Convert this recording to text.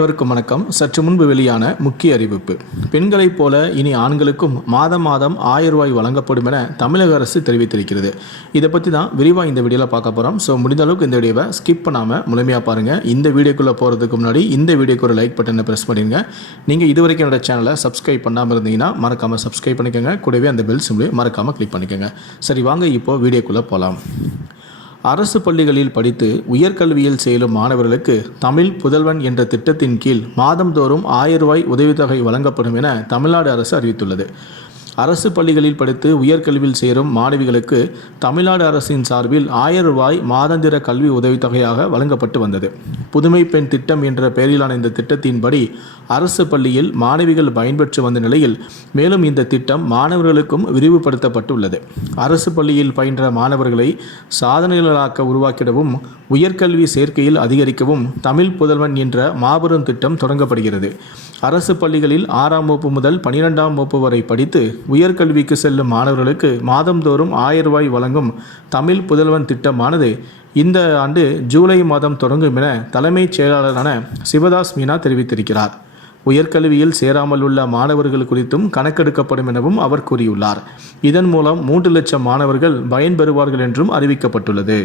அனைவருக்கும் வணக்கம். சற்று முன்பு வெளியான முக்கிய அறிவிப்பு. பெண்களைப் போல இனி ஆண்களுக்கும் மாதம் மாதம் ஆயிரம் ரூபாய் வழங்கப்படும் என தமிழக அரசு தெரிவித்திருக்கிறது. இதை பற்றி தான் விரிவாக இந்த வீடியோவில் பார்க்க போகிறோம் ஸோ முடிந்த அளவுக்கு இந்த வீடியோவை ஸ்கிப் பண்ணாமல் முழுமையாக பாருங்கள் இந்த வீடியோக்குள்ளே போகிறதுக்கு முன்னாடி இந்த வீடியோக்கு ஒரு லைக் பட்டனை ப்ரெஸ் பண்ணிடுங்க. நீங்கள் இது வரைக்கும் என்னோட சேனலை சப்ஸ்கிரைப் பண்ணாமல் இருந்தீங்கன்னா மறக்காமல் சப்ஸ்கிரைப் பண்ணிக்கோங்க. கூடவே அந்த பெல் சிம்லேயே மறக்காமல் கிளிக் பண்ணிக்கோங்க. சரி வாங்க இப்போது வீடியோக்குள்ளே போகலாம் அரசு பள்ளிகளில் படித்து உயர்கல்வியில் செயலும் மாணவர்களுக்கு தமிழ் புதல்வன் என்ற திட்டத்தின் கீழ் மாதந்தோறும் ஆயிரம் ரூபாய் உதவித்தொகை வழங்கப்படும் என தமிழ்நாடு அரசு அறிவித்துள்ளது. அரசு பள்ளிகளில் படித்து உயர்கல்வியில் சேரும் மாணவிகளுக்கு தமிழ்நாடு அரசின் சார்பில் ஆயிரம் ரூபாய் மாதாந்திர கல்வி உதவித்தொகையாக வழங்கப்பட்டு வந்தது. புதுமை பெண் திட்டம் என்ற பெயரிலான இந்த திட்டத்தின்படி அரசு பள்ளியில் மாணவிகள் பயன்பெற்று வந்த நிலையில் மேலும் இந்த திட்டம் மாணவர்களுக்கும் விரிவுபடுத்தப்பட்டுள்ளது. அரசு பள்ளியில் பயின்ற மாணவர்களை சாதனைகளாக்க உருவாக்கிடவும் உயர்கல்வி சேர்க்கையில் அதிகரிக்கவும் தமிழ் புதல்வன் என்ற மாபெரும் திட்டம் தொடங்கப்படுகிறது. அரசு பள்ளிகளில் ஆறாம் வகுப்பு முதல் பனிரெண்டாம் வகுப்பு வரை படித்து உயர்கல்விக்கு செல்லும் மாணவர்களுக்கு மாதந்தோறும் ஆயிரம் ரூபாய் வழங்கும் தமிழ் புதல்வன் திட்டமானது இந்த ஆண்டு ஜூலை மாதம் தொடங்கும் என தலைமைச் செயலாளரான சிவதாஸ் மீனா தெரிவித்திருக்கிறார். உயர்கல்வியில் சேராமல் உள்ள மாணவர்கள் குறித்தும் கணக்கெடுக்கப்படும் எனவும் அவர் கூறியுள்ளார். இதன் மூலம் மூன்று லட்சம் மாணவர்கள் பயன்பெறுவார்கள் என்றும் அறிவிக்கப்பட்டுள்ளது.